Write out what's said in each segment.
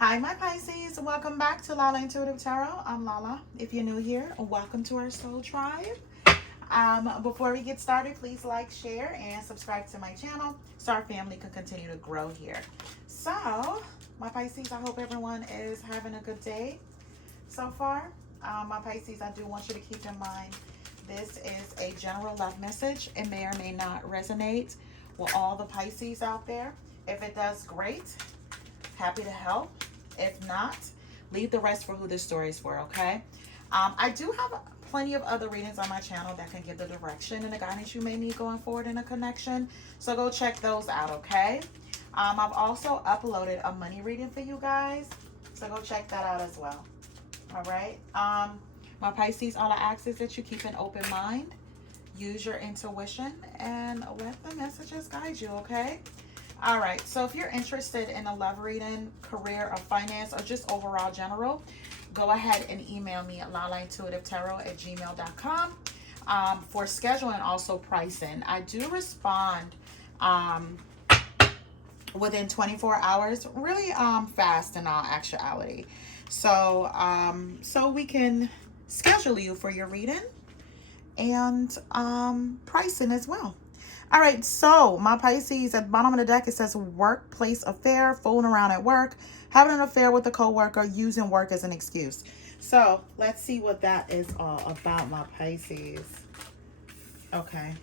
Hi, my Pisces. Welcome back to Lala Intuitive Tarot. I'm Lala. If you're new here, welcome to our soul tribe. Before we get started, please like, share, and subscribe to my channel so our family can continue to grow here. So, my Pisces, I hope everyone is having a good day so far. My Pisces, I do want you to keep in mind this is a general love message. It may or may not resonate with all the Pisces out there. If it does, great. Happy to help. If not, leave the rest for who this story is for, okay? I do have plenty of other readings on my channel that can give the direction and the guidance you may need going forward in a connection. So go check those out, okay? I've also uploaded a money reading for you guys. So go check that out as well. All right? My Pisces, all I ask is that you keep an open mind, use your intuition, and let the messages guide you, okay? All right, so if you're interested in a love reading, career, or finance, or just overall general, go ahead and email me at lalaintuitivetarot@gmail.com for scheduling, also pricing. I do respond within 24 hours, really fast in all actuality. So, so we can schedule you for your reading and pricing as well. All right, so my Pisces, at the bottom of the deck, it says workplace affair, fooling around at work, having an affair with a coworker, using work as an excuse. So let's see what that is all about, my Pisces. Okay.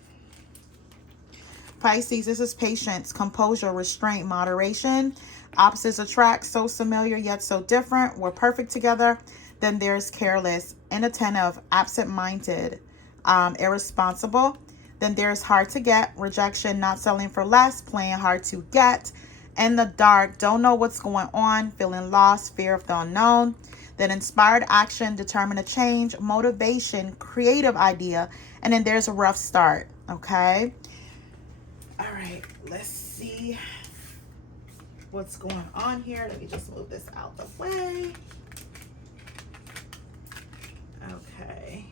Pisces, this is patience, composure, restraint, moderation. Opposites attract, so familiar yet so different. We're perfect together. Then there's careless, inattentive, absent-minded, irresponsible. Then there's hard to get, rejection, not selling for less, playing hard to get. In the dark, don't know what's going on, feeling lost, fear of the unknown. Then inspired action, determined to change, motivation, creative idea. And then there's a rough start, okay? All right, let's see what's going on here. Let me just move this out the way. Okay.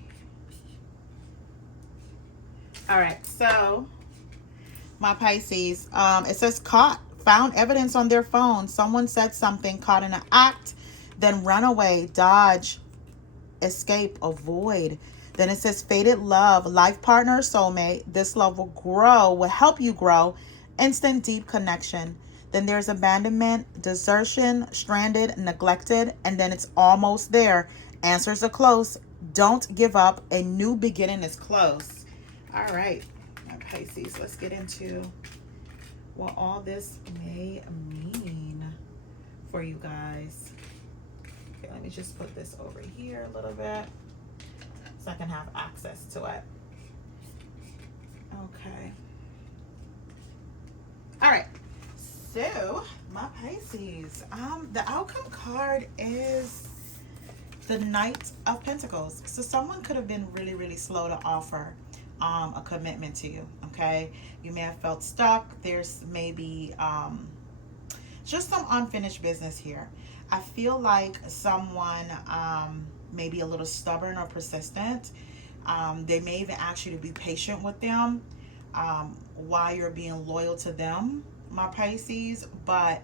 All right, so my Pisces, it says caught, found evidence on their phone. Someone said something, caught in an act, then run away, dodge, escape, avoid. Then it says fated love, life partner, soulmate. This love will grow, will help you grow. Instant deep connection. Then there's abandonment, desertion, stranded, neglected, and then it's almost there. Answers are close. Don't give up. A new beginning is close. All right, my Pisces, let's get into what all this may mean for you guys. Okay, let me just put this over here a little bit so I can have access to it. Okay. All right. So, my Pisces, the outcome card is the Knight of Pentacles. So someone could have been really, really slow to offer a commitment to you, okay? You may have felt stuck. There's maybe just some unfinished business here. I feel like someone may be a little stubborn or persistent. They may even ask you to be patient with them while you're being loyal to them, my Pisces, but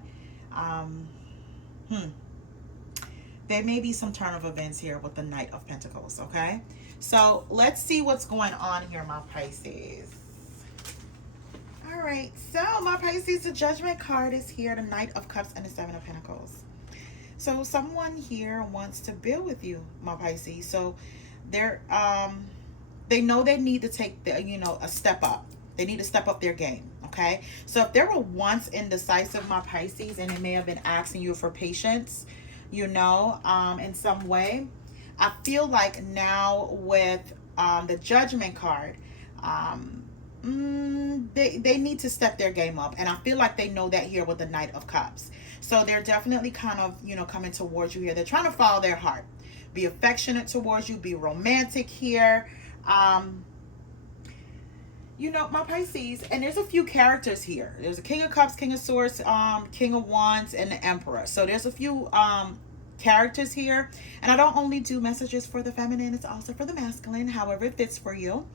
there may be some turn of events here with the Knight of Pentacles, okay? So let's see what's going on here, my Pisces. All right, so my Pisces, the Judgment card is here, the Knight of Cups and the Seven of Pentacles. So someone here wants to build with you, my Pisces. So they're they know they need to take the, a step up. They need to step up their game, okay? So if they were once indecisive, my Pisces, and it may have been asking you for patience, in some way, I feel like now with the Judgment card, they need to step their game up, and I feel like they know that here with the Knight of Cups. So they're definitely kind of coming towards you here. They're trying to follow their heart, be affectionate towards you, be romantic here. My Pisces, and there's a few characters here. There's a King of Cups, King of Swords, King of Wands, and the Emperor. So there's a few characters here, and I don't only do messages for the feminine, it's also for the masculine, however it fits for you.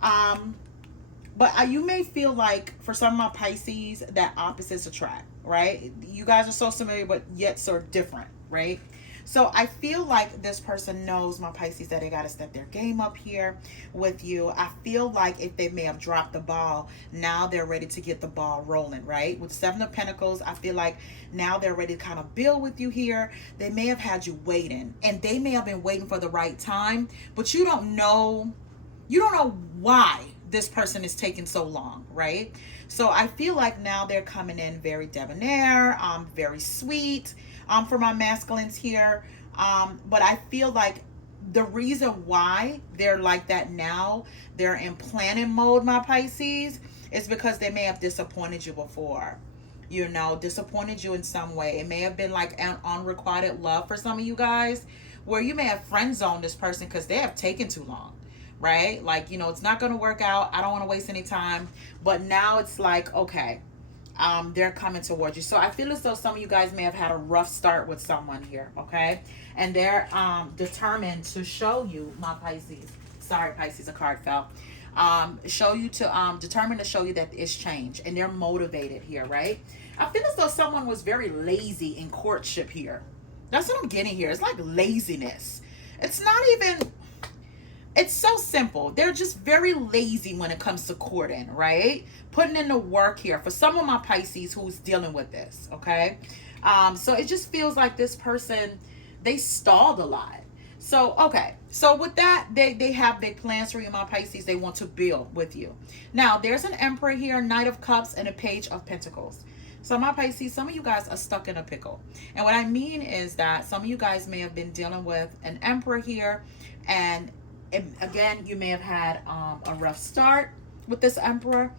But you may feel like for some of my Pisces that opposites attract, right? You guys are so similar, but yet so different, right? So I feel like this person knows, my Pisces, that they got to step their game up here with you. I feel like if they may have dropped the ball, now they're ready to get the ball rolling, right? With Seven of Pentacles, I feel like now they're ready to kind of build with you here. They may have had you waiting, and they may have been waiting for the right time, but you don't know why this person is taking so long, right? So I feel like now they're coming in very debonair, very sweet, for my masculines here. But I feel like the reason why they're like that now, they're in planning mode, my Pisces, is because they may have disappointed you before. You know, disappointed you in some way. It may have been like an unrequited love for some of you guys, where you may have friend zoned this person because they have taken too long, right? Like, you know, it's not going to work out. I don't want to waste any time. But now it's like, okay, they're coming towards you. So I feel as though some of you guys may have had a rough start with someone here, okay? And they're determined to show you, my Pisces. Sorry, Pisces, a card fell. Determined to show you that it's change. And they're motivated here, right? I feel as though someone was very lazy in courtship here. That's what I'm getting here. It's like laziness. It's not even... It's so simple. They're just very lazy when it comes to courting, right? Putting in the work here for some of my Pisces who's dealing with this, okay? So it just feels like this person, they stalled a lot. So, okay. So with that, they have big plans for you, my Pisces. They want to build with you. Now, there's an Emperor here, Knight of Cups, and a Page of Pentacles. So my Pisces, some of you guys are stuck in a pickle. And what I mean is that some of you guys may have been dealing with an Emperor here, and again, you may have had a rough start with this Emperor,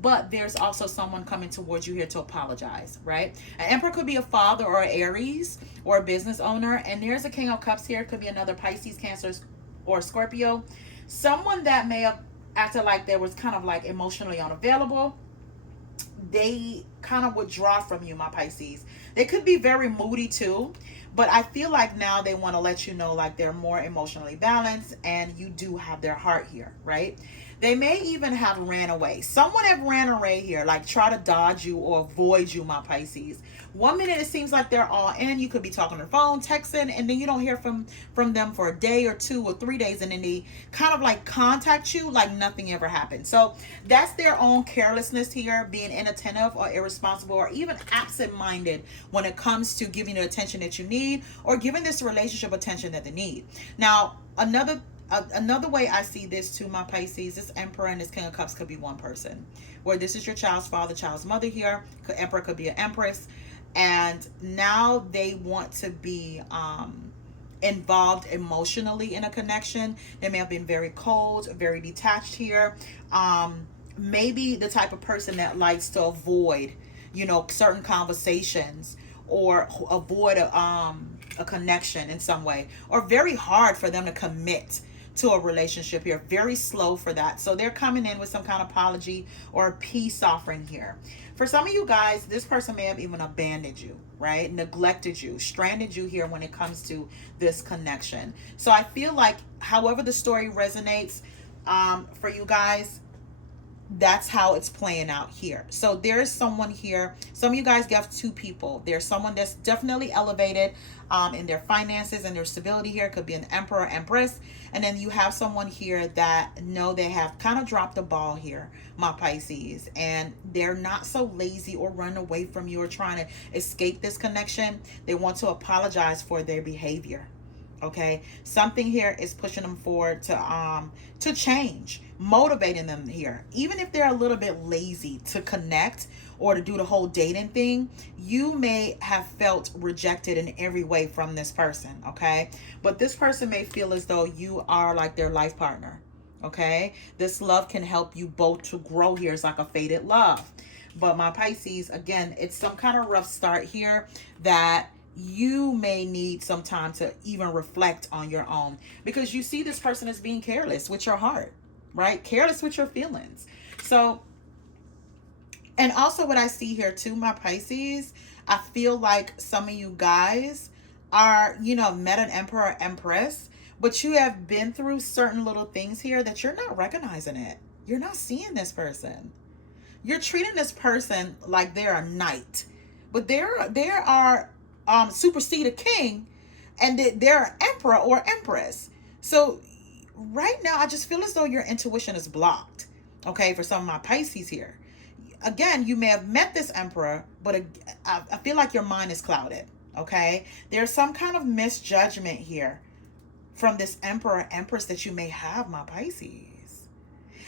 but there's also someone coming towards you here to apologize, right? An Emperor could be a father or an Aries or a business owner, and there's a King of Cups here. It could be another Pisces, Cancer, or Scorpio. Someone that may have acted like they was kind of like emotionally unavailable. They kind of withdraw from you, my Pisces. They could be very moody too, but I feel like now they want to let you know like they're more emotionally balanced, and you do have their heart here, right? They may even have ran away. Someone have ran away here, like try to dodge you or avoid you, my Pisces. One minute it seems like they're all in. You could be talking on the phone, texting, and then you don't hear from them for a day or 2 or 3 days, and then they kind of like contact you like nothing ever happened. So that's their own carelessness here, being inattentive or irresponsible or even absent-minded when it comes to giving the attention that you need or giving this relationship attention that they need. Now, another way I see this too, my Pisces, this Emperor and this King of Cups could be one person, where this is your child's father, child's mother here. Emperor could be an Empress, and now they want to be involved emotionally in a connection. They may have been very cold, very detached here. Maybe the type of person that likes to avoid, you know, certain conversations or avoid a connection in some way, or very hard for them to commit to a relationship here. Very slow for that. So they're coming in with some kind of apology or a peace offering here. For some of you guys, this person may have even abandoned you, right? Neglected you, stranded you here when it comes to this connection. So I feel like however the story resonates for you guys, that's how it's playing out here. So there's someone here. Some of you guys have 2 people. There's someone that's definitely elevated in their finances and their stability here. It could be an Emperor, Empress. And then you have someone here that know they have kind of dropped the ball here, my Pisces. And they're not so lazy or run away from you or trying to escape this connection. They want to apologize for their behavior. Okay, something here is pushing them forward to change, motivating them here. Even if they're a little bit lazy to connect or to do the whole dating thing, you may have felt rejected in every way from this person, okay? But this person may feel as though you are like their life partner, okay? This love can help you both to grow here. It's like a fated love. But my Pisces, again, it's some kind of rough start here that you may need some time to even reflect on your own, because you see this person as being careless with your heart, right? Careless with your feelings. So, and also what I see here too, my Pisces, I feel like some of you guys are, you know, met an Emperor or Empress, but you have been through certain little things here that you're not recognizing it. You're not seeing this person. you're treating this person like they're a knight, but they are supersede a king, and they're an emperor or empress. So right now, I just feel as though your intuition is blocked. Okay, for some of my Pisces here. Again, you may have met this emperor, but I feel like your mind is clouded. Okay, there's some kind of misjudgment here from this emperor empress that you may have, my Pisces.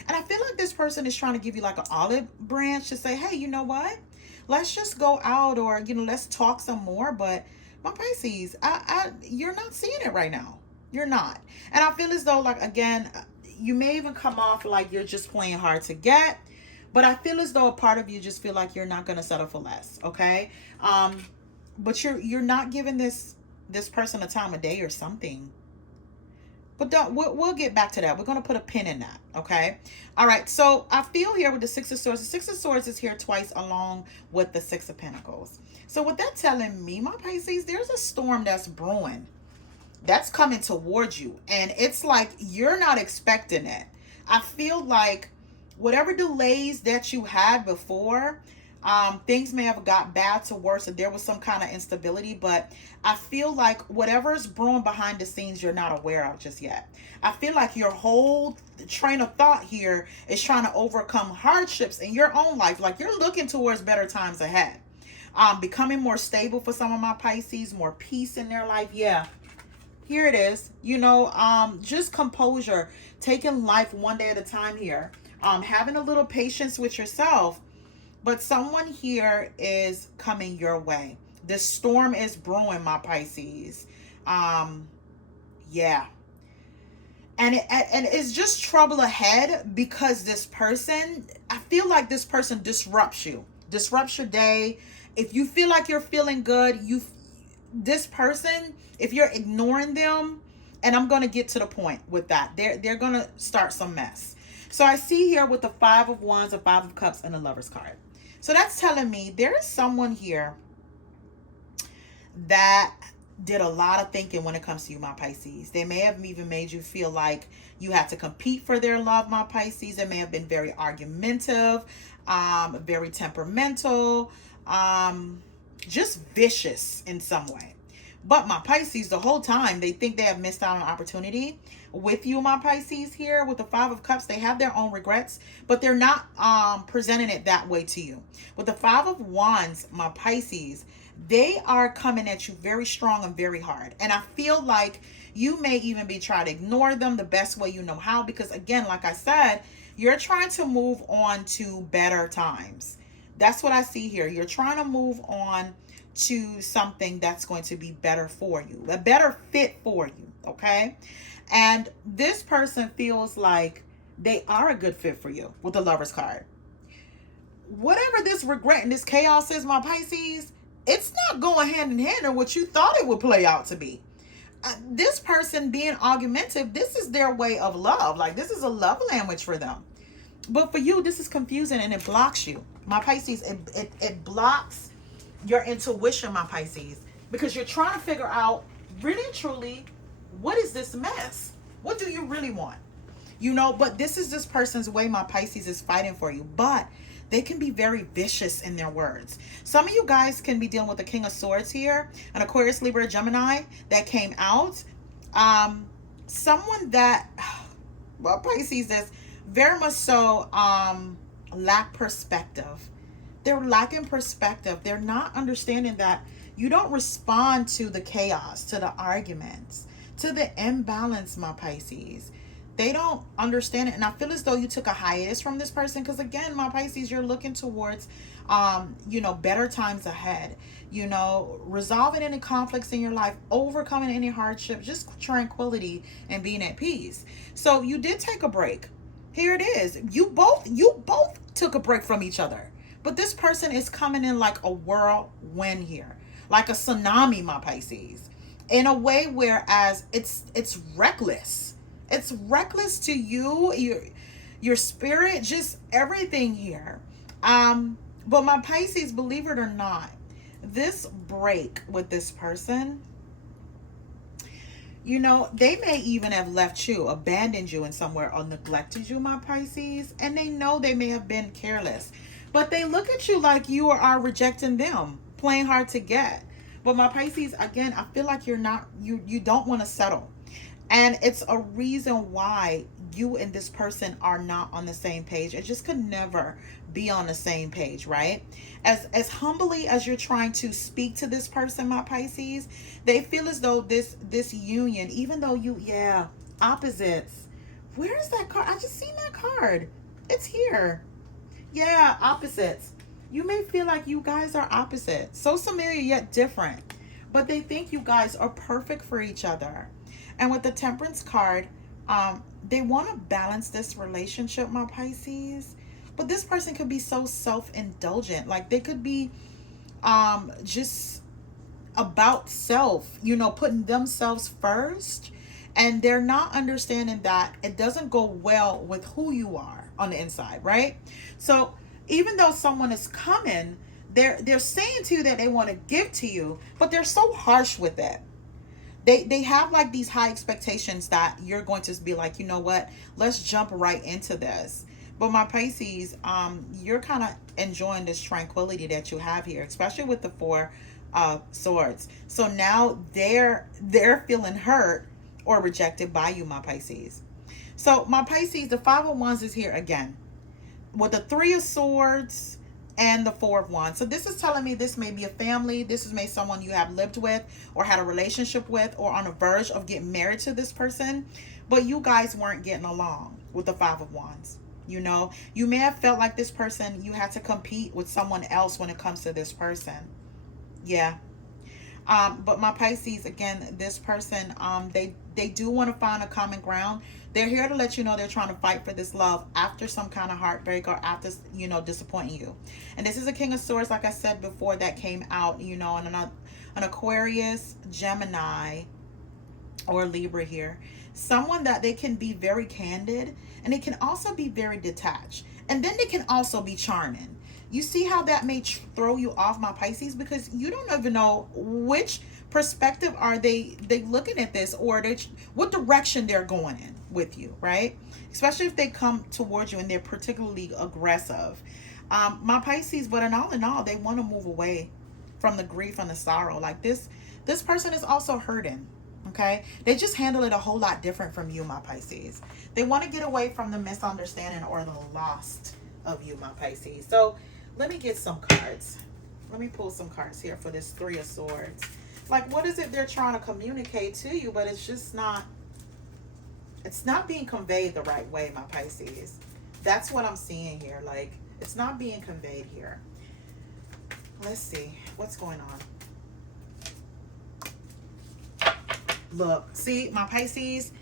And I feel like this person is trying to give you like an olive branch to say, hey, you know what, let's just go out, or let's talk some more. But my Pisces, you're not seeing it right now. You're not. And I feel as though, like, again, you may even come off like you're just playing hard to get, but I feel as though a part of you just feel like you're not going to settle for less. Okay. But you're not giving this person a time of day or something. But we'll get back to that. We're going to put a pin in that. Okay. All right. So I feel here with the Six of Swords. The Six of Swords is here twice along with the Six of Pentacles. So what that's telling me, my Pisces, there's a storm that's brewing. That's coming towards you. And it's like you're not expecting it. I feel like whatever delays that you had before, things may have got bad to worse, and there was some kind of instability, but I feel like whatever's brewing behind the scenes you're not aware of just yet. I feel like your whole train of thought here is trying to overcome hardships in your own life. Like you're looking towards better times ahead. Becoming more stable for some of my Pisces, more peace in their life. Yeah. Here it is. Just composure, taking life one day at a time here. Having a little patience with yourself. But someone here is coming your way. The storm is brewing, my Pisces. Yeah. And it's just trouble ahead, because this person, I feel like this person disrupts you. Disrupts your day. If you feel like you're feeling good, this person, if you're ignoring them, and I'm going to get to the point with that, they're going to start some mess. So I see here with the Five of Wands, the Five of Cups, and the Lover's card. So that's telling me there is someone here that did a lot of thinking when it comes to you, my Pisces. They may have even made you feel like you had to compete for their love, my Pisces. They may have been very argumentative, very temperamental, just vicious in some way. But my Pisces, the whole time, they think they have missed out on an opportunity with you, my Pisces. Here with the Five of Cups, they have their own regrets, but they're not presenting it that way to you. With the Five of Wands, my Pisces, they are coming at you very strong and very hard. And I feel like you may even be trying to ignore them the best way you know how, because again, like I said, you're trying to move on to better times. That's what I see here. You're trying to move on to something that's going to be better for you, a better fit for you. Okay. And this person feels like they are a good fit for you with the Lover's card. Whatever this regret and this chaos is, my Pisces, it's not going hand in hand in what you thought it would play out to be. This person being argumentative, this is their way of love. Like this is a love language for them. But for you, this is confusing and it blocks you. My Pisces, it blocks your intuition, my Pisces, because you're trying to figure out really and truly, what is this mess? What do you really want? But this is this person's way, my Pisces, is fighting for you. But they can be very vicious in their words. Some of you guys can be dealing with the King of Swords here, an Aquarius, Libra, Gemini that came out. Someone that, well, Pisces, that's very much so lack perspective. They're lacking perspective. They're not understanding that you don't respond to the chaos, to the arguments, to the imbalance, my Pisces. They don't understand it. And I feel as though you took a hiatus from this person, because again, my Pisces, you're looking towards better times ahead, resolving any conflicts in your life, overcoming any hardship, just tranquility and being at peace. So you did take a break. Here it is. You both took a break from each other. But this person is coming in like a whirlwind here, like a tsunami, my Pisces, in a way whereas it's reckless. It's reckless to you, your spirit, just everything here. But my Pisces, believe it or not, this break with this person, they may even have left you, abandoned you in somewhere, or neglected you, my Pisces, and they know they may have been careless. But they look at you like you are rejecting them, playing hard to get. But my Pisces, again, I feel like you don't want to settle. And it's a reason why you and this person are not on the same page. It just could never be on the same page, right? As humbly as you're trying to speak to this person, my Pisces, they feel as though this union, even though opposites. Where is that card? I just seen that card. It's here. Yeah, opposites. You may feel like you guys are opposite. So similar yet different. But they think you guys are perfect for each other. And with the Temperance card, they want to balance this relationship, my Pisces. But this person could be so self-indulgent. Like they could be just about self, putting themselves first. And they're not understanding that it doesn't go well with who you are on the inside, right? So even though someone is coming, they're saying to you that they want to give to you, but they're so harsh with it. They have like these high expectations that you're going to be like, you know what, let's jump right into this. But my Pisces, you're kind of enjoying this tranquility that you have here, especially with the Four Swords. So now they're feeling hurt or rejected by you, my Pisces. So my Pisces, the Five of Wands is here again with the Three of Swords and the Four of Wands. So this is telling me this may be a family. This is maybe someone you have lived with or had a relationship with or on the verge of getting married to this person. But you guys weren't getting along with the Five of Wands. You may have felt like this person, you had to compete with someone else when it comes to this person. Yeah. But my Pisces, again, this person, they do want to find a common ground. They're here to let you know they're trying to fight for this love after some kind of heartbreak or after, disappointing you. And this is a King of Swords, like I said before, that came out, and an Aquarius, Gemini, or Libra here. Someone that they can be very candid, and they can also be very detached. And then they can also be charming. You see how that may throw you off, my Pisces, because you don't even know which perspective are they looking at this, or what direction they're going in with you, right? Especially if they come towards you and they're particularly aggressive. My Pisces, but in all, they want to move away from the grief and the sorrow. Like this person is also hurting. Okay, they just handle it a whole lot different from you, my Pisces. They want to get away from the misunderstanding or the lost of you, my Pisces. So let me get some cards. Let me pull some cards here for this Three of Swords. Like, what is it they're trying to communicate to you, but it's just not, it's not being conveyed the right way, my Pisces. That's what I'm seeing here. Like, it's not being conveyed here. Let's see what's going on. Look, see, my Pisces,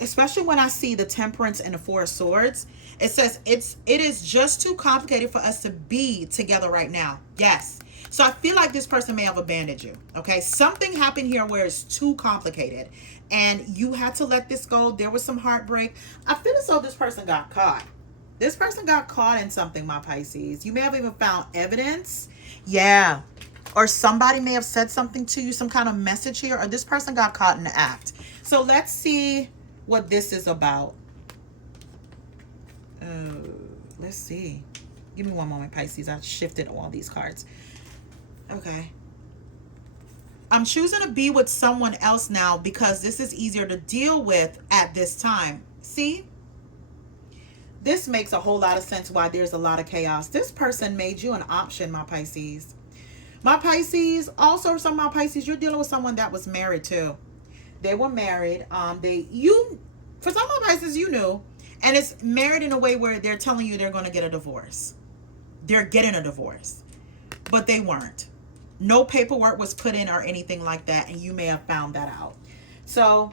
especially when I see the Temperance and the Four of Swords, it says it is just too complicated for us to be together right now. Yes. So I feel like this person may have abandoned you. Okay. Something happened here where it's too complicated and you had to let this go. There was some heartbreak. I feel as though this person got caught. This person got caught in something, my Pisces. You may have even found evidence. Yeah. Or somebody may have said something to you, some kind of message here, or this person got caught in the act. So let's see what this is about. Let's see. Give me one moment, Pisces. I shifted all these cards. Okay. I'm choosing to be with someone else now because this is easier to deal with at this time. See? This makes a whole lot of sense why there's a lot of chaos. This person made you an option, my Pisces. My Pisces, also some of my Pisces, you're dealing with someone that was married too. They were married. For some of my Pisces, you knew. And it's married in a way where they're telling you they're going to get a divorce. They're getting a divorce. But they weren't. No paperwork was put in or anything like that. And you may have found that out. So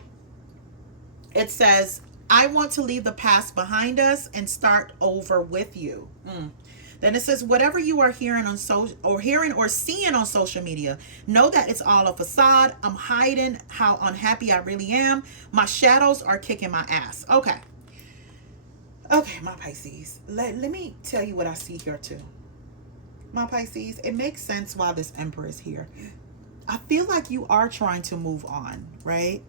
it says, I want to leave the past behind us and start over with you. Then it says, whatever you are hearing or seeing on social media, know that it's all a facade. I'm hiding how unhappy I really am. My shadows are kicking my ass. Okay. Okay, my Pisces. Let me tell you what I see here too. My Pisces, it makes sense why this Emperor is here. I feel like you are trying to move on, right?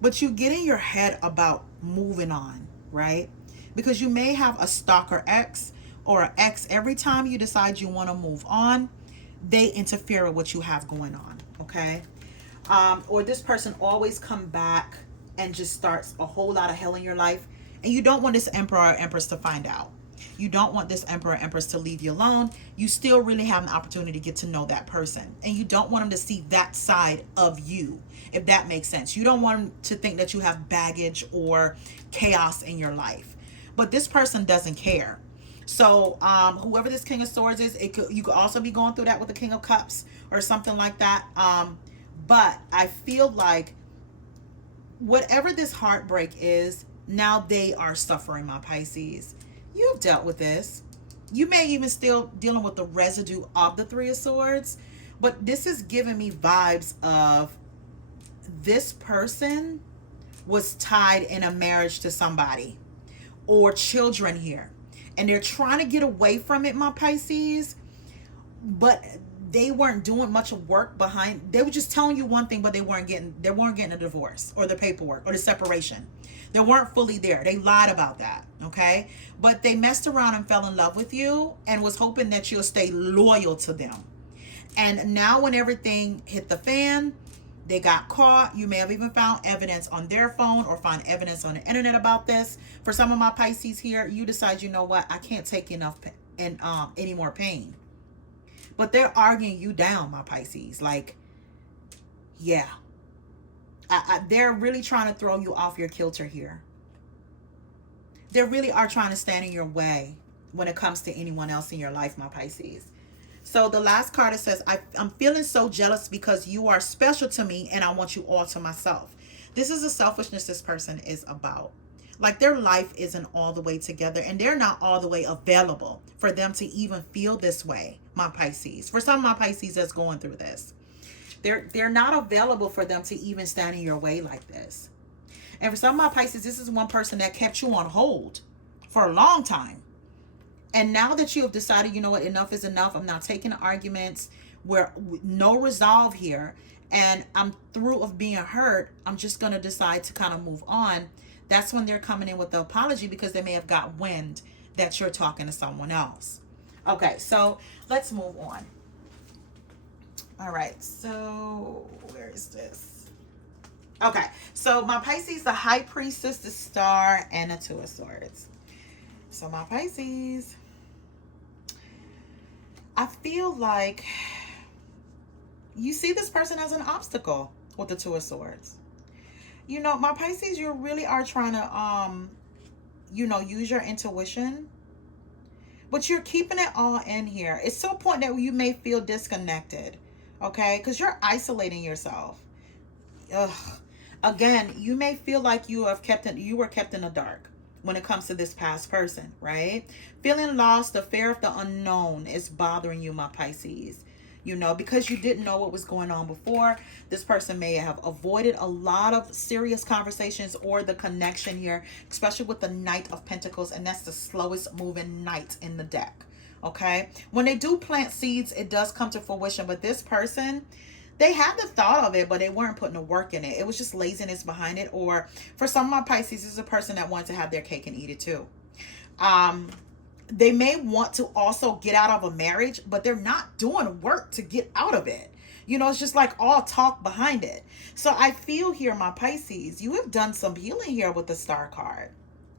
But you get in your head about moving on, right? Because you may have a stalker ex, or an ex, every time you decide you want to move on, they interfere with what you have going on, okay? Or this person always come back and just starts a whole lot of hell in your life, and you don't want this emperor or empress to find out. You don't want this emperor or empress to leave you alone. You still really have an opportunity to get to know that person, and you don't want them to see that side of you, if that makes sense. You don't want them to think that you have baggage or chaos in your life, but this person doesn't care. So whoever this King of Swords is, you could also be going through that with the King of Cups or something like that. But I feel like whatever this heartbreak is, now they are suffering, my Pisces. You've dealt with this. You may even still dealing with the residue of the Three of Swords, but this is giving me vibes of this person was tied in a marriage to somebody or children here, and they're trying to get away from it, my Pisces, but they weren't doing much work behind. They were just telling you one thing, but they weren't getting a divorce or the paperwork or the separation. They weren't fully there. They lied about that, okay? But they messed around and fell in love with you and was hoping that you'll stay loyal to them. And now when everything hit the fan, they got caught. You may have even found evidence on their phone or find evidence on the internet about this. For some of my Pisces here, you decide, you know what, I can't take enough any more pain. But they're arguing you down, my Pisces. Like, yeah. They're really trying to throw you off your kilter here. They really are trying to stand in your way when it comes to anyone else in your life, my Pisces. So the last card, it says, I'm feeling so jealous because you are special to me and I want you all to myself. This is the selfishness this person is about. Like their life isn't all the way together and they're not all the way available for them to even feel this way, my Pisces. For some of my Pisces that's going through this, they're not available for them to even stand in your way like this. And for some of my Pisces, this is one person that kept you on hold for a long time. And now that you have decided, you know what, enough is enough. I'm not taking arguments. We're no resolve here. And I'm through of being hurt. I'm just going to decide to kind of move on. That's when they're coming in with the apology because they may have got wind that you're talking to someone else. Okay, so let's move on. All right, so where is this? Okay, so my Pisces, the High Priestess, the Star, and the Two of Swords. So my Pisces, I feel like you see this person as an obstacle with the Two of Swords. You know, my Pisces, you really are trying to, you know, use your intuition. But you're keeping it all in here. It's to a point that you may feel disconnected. Okay? Because you're isolating yourself. Ugh. Again, you may feel like you were kept in the dark when it comes to this past person, right? Feeling lost, the fear of the unknown is bothering you, my Pisces. You know, because you didn't know what was going on before, this person may have avoided a lot of serious conversations or the connection here, especially with the Knight of Pentacles, and that's the slowest moving knight in the deck, okay? When they do plant seeds, it does come to fruition, but this person, they had the thought of it, but they weren't putting the work in it. It was just laziness behind it, or for some of my Pisces, this is a person that wanted to have their cake and eat it too. They may want to also get out of a marriage, but they're not doing work to get out of it. You know, it's just like all talk behind it. So I feel here, my Pisces, you have done some healing here with the Star card.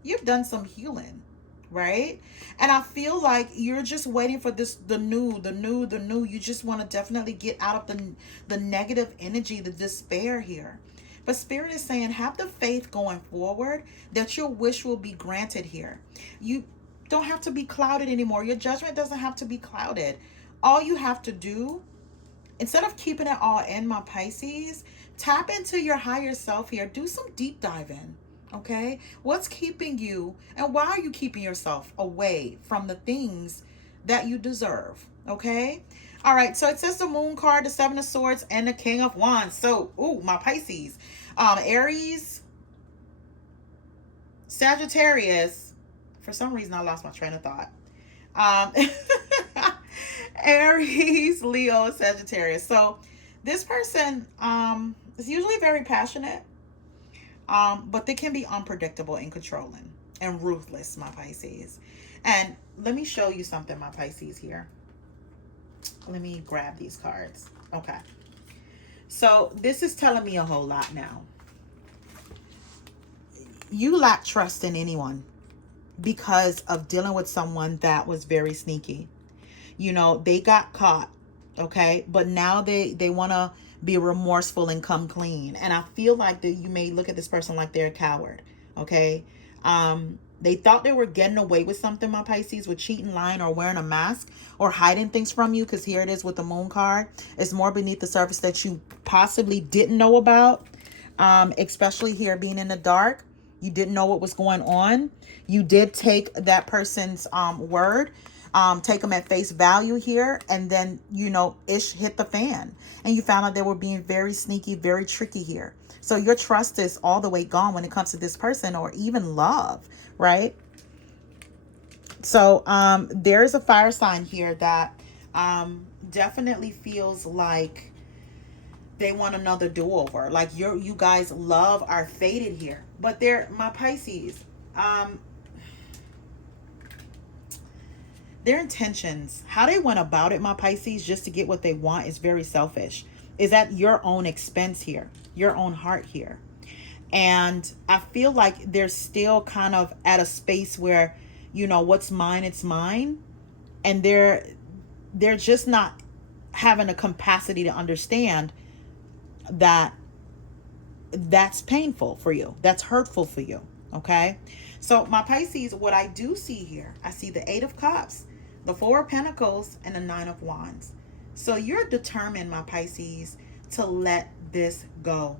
You've done some healing, right? And I feel like you're just waiting for this, the new. You just want to definitely get out of the negative energy, the despair here. But Spirit is saying, have the faith going forward that your wish will be granted here. You don't have to be clouded anymore. Your judgment doesn't have to be clouded. All you have to do, instead of keeping it all in, my Pisces, tap into your higher self here. Do some deep diving, okay? What's keeping you, and why are you keeping yourself away from the things that you deserve, okay? All right, so it says the Moon card, the Seven of Swords, and the King of Wands. So, ooh, my Pisces, Aries, Sagittarius. For some reason, I lost my train of thought. Aries, Leo, Sagittarius. So this person is usually very passionate, but they can be unpredictable and controlling and ruthless, my Pisces. And let me show you something, my Pisces here. Let me grab these cards. Okay. So this is telling me a whole lot now. You lack trust in anyone because of dealing with someone that was very sneaky. You know, they got caught, okay? But now they want to be remorseful and come clean. And I feel like that you may look at this person like they're a coward, okay? They thought they were getting away with something, my Pisces, with cheating, lying, or wearing a mask, or hiding things from you, because here it is with the moon card. It's more beneath the surface that you possibly didn't know about, especially here being in the dark. You didn't know what was going on. You did take that person's word, take them at face value here, and then, you know, ish hit the fan. And you found out they were being very sneaky, very tricky here. So your trust is all the way gone when it comes to this person, or even love, right? So there's a fire sign here that definitely feels like they want another do-over. Like you guys' love are faded here. But they're, my Pisces, their intentions, how they went about it, my Pisces, just to get what they want, is very selfish. Is at your own expense here, your own heart here. And I feel like they're still kind of at a space where, you know, what's mine, it's mine. And they're just not having a capacity to understand that that's painful for you. That's hurtful for you. Okay. So my Pisces, what I do see here, I see the 8 of Cups, the 4 of Pentacles, and the 9 of Wands. So you're determined, my Pisces, to let this go.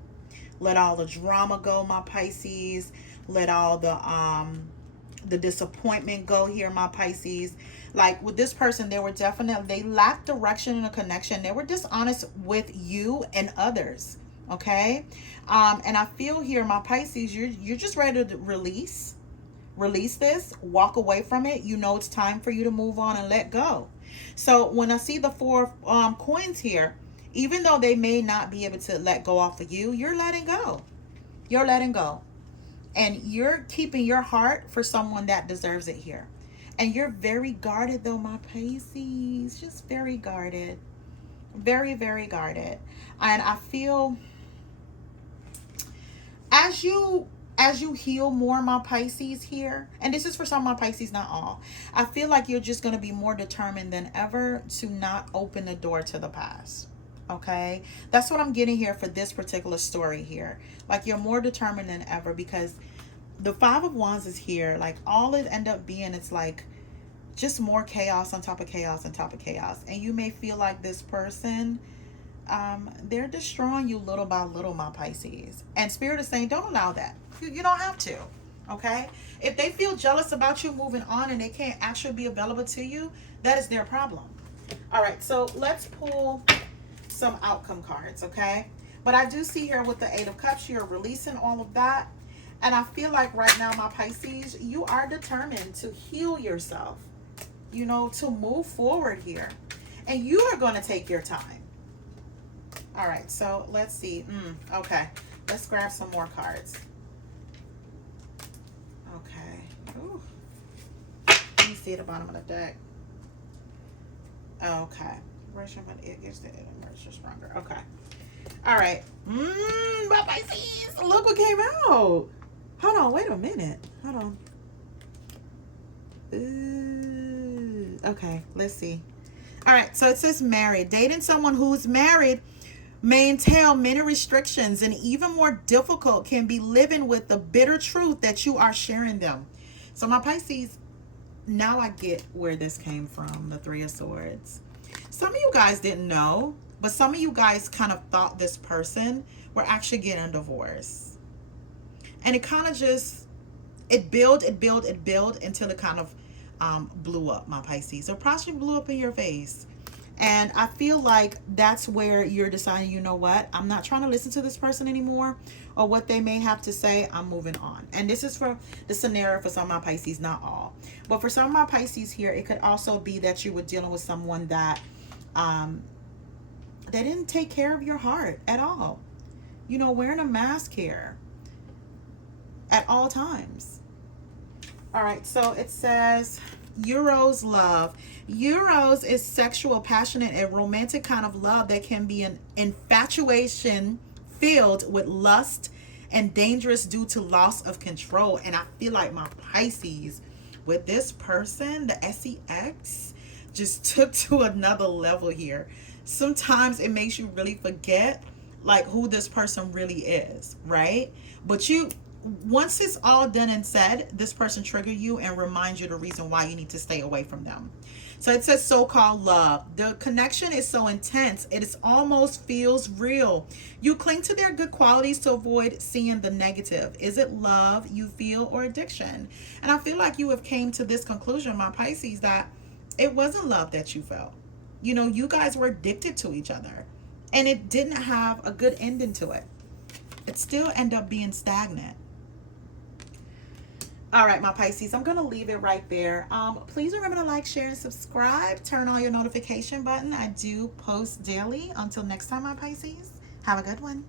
Let all the drama go, my Pisces. Let all the disappointment go here, my Pisces. Like with this person, they lacked direction and a connection. They were dishonest with you and others. Okay. And I feel here, my Pisces, you're just ready to release this, walk away from it. You know, it's time for you to move on and let go. So when I see the 4 coins here, even though they may not be able to let go off of you, you're letting go. You're letting go. And you're keeping your heart for someone that deserves it here. And you're very guarded though, my Pisces. Just very guarded. Very, very guarded. And I feel as you heal more, my Pisces here, and this is for some of my Pisces, not all, I feel like you're just going to be more determined than ever to not open the door to the past. Okay, that's what I'm getting here for this particular story here. Like you're more determined than ever, because the 5 of Wands is here. Like all it end up being, it's like just more chaos on top of chaos on top of chaos. And you may feel like this person, they're destroying you little by little, my Pisces. And Spirit is saying, don't allow that. You don't have to. Okay, if they feel jealous about you moving on and they can't actually be available to you, that is their problem. All right, so let's pull some outcome cards. Okay, but I do see here with the 8 of Cups, you're releasing all of that. And I feel like right now, my Pisces, you are determined to heal yourself, you know, to move forward here. And you are going to take your time. All right, so let's see. Okay, let's grab some more cards. Okay. Ooh. Let me see at the bottom of the deck. Okay. It gets the emerge stronger. Okay. All right. My Pisces, look what came out. Hold on, wait a minute. Hold on. Okay, let's see. All right, so it says married. Dating someone who's married may entail many restrictions, and even more difficult can be living with the bitter truth that you are sharing them. So my Pisces, now I get where this came from, the 3 of Swords. Some of you guys didn't know, but some of you guys kind of thought this person were actually getting a divorce. And it kind of just, it built until it kind of blew up, my Pisces. Or possibly blew up in your face. And I feel like that's where you're deciding, you know what, I'm not trying to listen to this person anymore, or what they may have to say. I'm moving on. And this is for the scenario for some of my Pisces, not all. But for some of my Pisces here, it could also be that you were dealing with someone that they didn't take care of your heart at all. You know, wearing a mask here at all times. All right, so it says Euros love. Euros is sexual, passionate, and romantic kind of love that can be an infatuation filled with lust and dangerous due to loss of control. And I feel like my Pisces with this person, the SEX, just took to another level here. Sometimes it makes you really forget like who this person really is, right? But you, once it's all done and said, this person trigger you and reminds you the reason why you need to stay away from them. So it says so-called love. The connection is so intense, it is almost feels real. You cling to their good qualities to avoid seeing the negative. Is it love you feel or addiction? And I feel like you have came to this conclusion, my Pisces, that it wasn't love that you felt. You know, you guys were addicted to each other and it didn't have a good ending to it. It still ended up being stagnant. All right, my Pisces, I'm going to leave it right there. Please remember to like, share, and subscribe. Turn on your notification button. I do post daily. Until next time, my Pisces, have a good one.